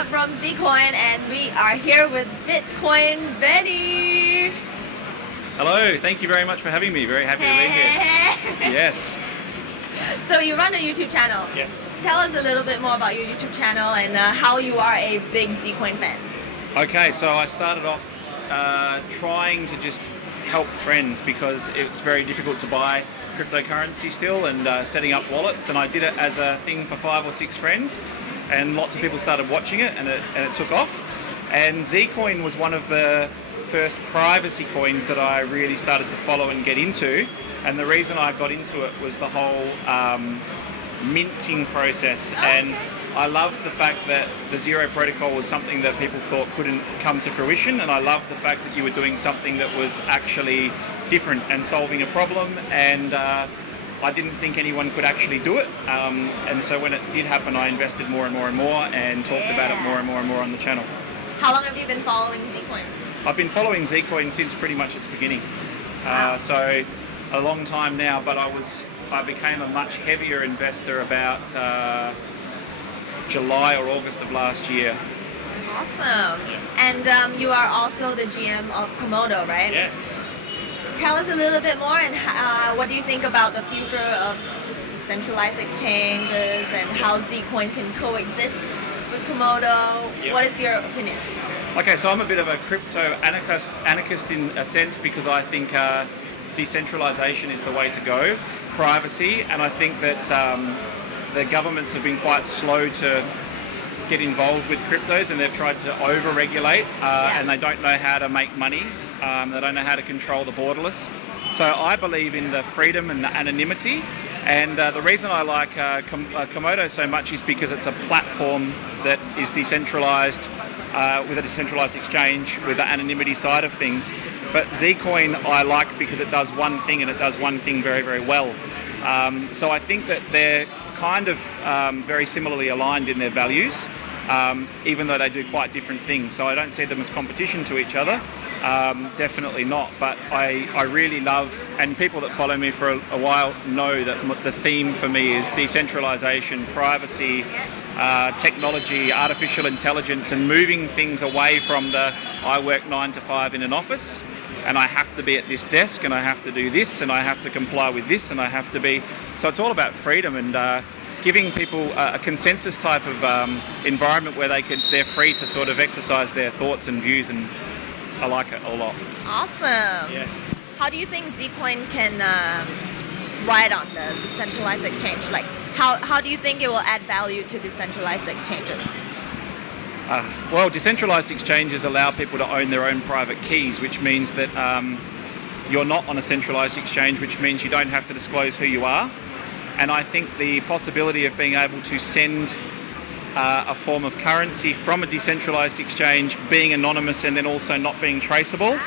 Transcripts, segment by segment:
Sandra from Zcoin, and we are here with Bitcoin Benny. Hello, thank you very much for having me. Very happy to be here. Yes. So you run a YouTube channel. Yes. Tell us a little bit more about your YouTube channel and how you are a big Zcoin fan. Okay, so I started off trying to just help friends because it's very difficult to buy cryptocurrency still, and setting up wallets, and I did it as a thing for 5 or 6 friends, and lots of people started watching it, and it took off. And Zcoin was one of the first privacy coins that I really started to follow and get into, and the reason I got into it was the whole minting process. And I loved the fact that the Zero Protocol was something that people thought couldn't come to fruition, and I loved the fact that you were doing something that was actually different and solving a problem, and I didn't think anyone could actually do it, and so when it did happen, I invested more and more and more and talked about it more and more and more on the channel. How long have you been following Zcoin? I've been following Zcoin since pretty much its beginning, so a long time now, but I became a much heavier investor about July or August of last year. Awesome. And you are also the GM of Komodo, right? Yes. Tell us a little bit more, and what do you think about the future of decentralized exchanges and how Zcoin can coexist with Komodo? Yep. What is your opinion? Okay, so I'm a bit of a crypto anarchist in a sense, because I think decentralization is the way to go, privacy, and I think that the governments have been quite slow to get involved with cryptos, and they've tried to over-regulate, and they don't know how to make money. They don't know how to control the borderless. So I believe in the freedom and the anonymity, and the reason I like Komodo so much is because it's a platform that is decentralized, with a decentralized exchange, with the anonymity side of things. But Zcoin I like because it does one thing, and it does one thing very, very well. So I think that they're kind of very similarly aligned in their values, even though they do quite different things. So I don't see them as competition to each other, definitely not. But I really love, and people that follow me for a while know that the theme for me is decentralization, privacy, technology, artificial intelligence, and moving things away from the I work 9 to 5 in an office, and I have to be at this desk, and I have to do this, and I have to comply with this, and I have to be... So it's all about freedom and giving people a consensus type of environment where they're free to sort of exercise their thoughts and views, and I like it a lot. Awesome. Yes. How do you think Zcoin can ride on the decentralized exchange? Like, how do you think it will add value to decentralized exchanges? Well, decentralized exchanges allow people to own their own private keys, which means that you're not on a centralized exchange, which means you don't have to disclose who you are. And I think the possibility of being able to send a form of currency from a decentralized exchange, being anonymous and then also not being traceable,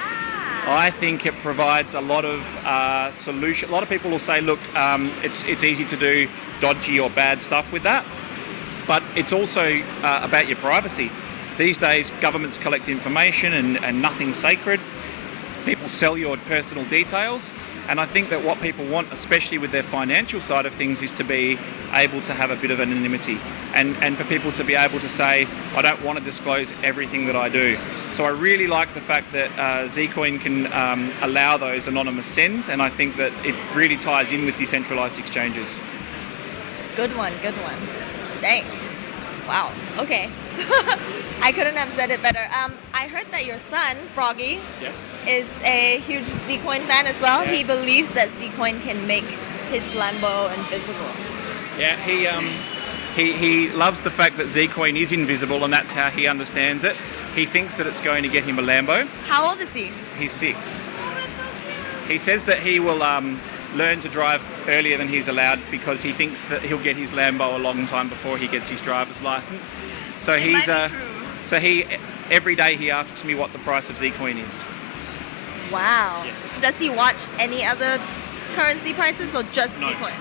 I think it provides a lot of solution. A lot of people will say, look, it's easy to do dodgy or bad stuff with that, but it's also about your privacy. These days, governments collect information and nothing's sacred. People sell your personal details, and I think that what people want, especially with their financial side of things, is to be able to have a bit of anonymity, and for people to be able to say, I don't want to disclose everything that I do. So I really like the fact that Zcoin can allow those anonymous sends, and I think that it really ties in with decentralized exchanges. Good one, good one. Dang. Wow. Okay. I couldn't have said it better. I heard that your son, Froggy, Yes. is a huge Zcoin fan as well. Yes. He believes that Zcoin can make his Lambo invisible. Yeah, he loves the fact that Zcoin is invisible, and that's how he understands it. He thinks that it's going to get him a Lambo. How old is he? He's 6. He says that he will learn to drive earlier than he's allowed because he thinks that he'll get his Lambo a long time before he gets his driver's license. So every day he asks me what the price of Zcoin is. Wow. Yes. Does he watch any other currency prices or just No. Zcoin?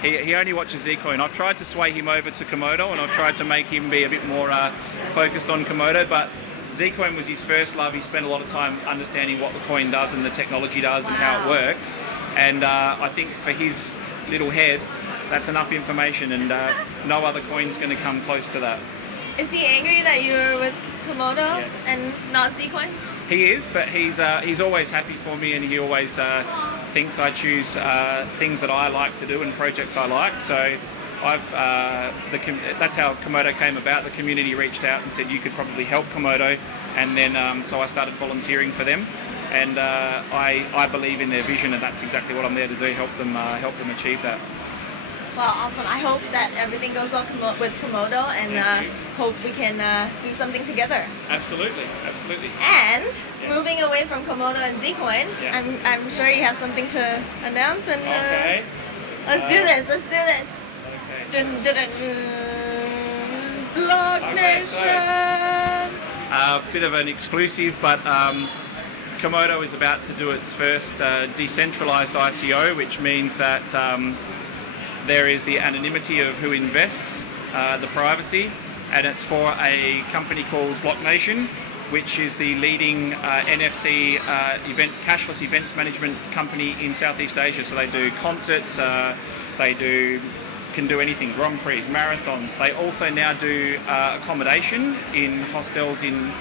He only watches Zcoin. I've tried to sway him over to Komodo, and I've tried to make him be a bit more focused on Komodo, but Zcoin was his first love. He spent a lot of time understanding what the coin does and the technology does and how it works. And I think for his little head, that's enough information, and no other coin's going to come close to that. Is he angry that you're with Komodo Yes. and not Zcoin? He is, but he's always happy for me, and he always thinks I choose things that I like to do and projects I like. So that's how Komodo came about. The community reached out and said you could probably help Komodo, and then so I started volunteering for them. And I believe in their vision, and that's exactly what I'm there to do, help them achieve that. Well, awesome. I hope that everything goes well with Komodo, and Thank you. hope we can do something together. Absolutely. And Yes. moving away from Komodo and Zcoin, Yeah. I'm sure you have something to announce, and Okay. let's do this. Okay. Dun, dun, dun. Blocknation. A bit of an exclusive, but Komodo is about to do its first decentralized ICO, which means that there is the anonymity of who invests, the privacy, and it's for a company called Blocnation, which is the leading NFC cashless events management company in Southeast Asia. So they do concerts, can do anything, Grand Prix, marathons. They also now do accommodation in hostels in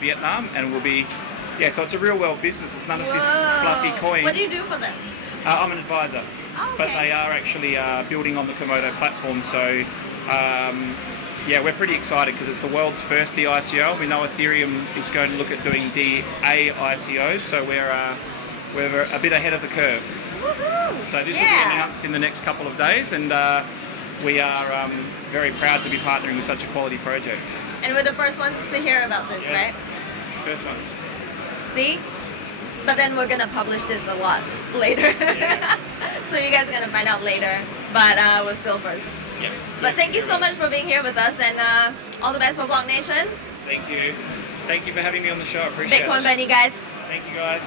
Vietnam, and will be, so it's a real world business. It's none of this fluffy coin. What do you do for them? I'm an advisor, Oh, but okay. they are actually building on the Komodo platform. So we're pretty excited because it's the world's first DICO. We know Ethereum is going to look at doing DAICOs, so we're a bit ahead of the curve. Woohoo! So this will be announced in the next couple of days, and we are very proud to be partnering with such a quality project. And we're the first ones to hear about this, Yeah. right? First one. See? But then we're gonna publish this a lot later. Yeah. So you guys are gonna find out later. But we're still first. Yep. But thank you so much for being here with us, and all the best for Blocknation. Thank you. Thank you for having me on the show. I appreciate Bitcoin it. Bunny, guys. Thank you, guys.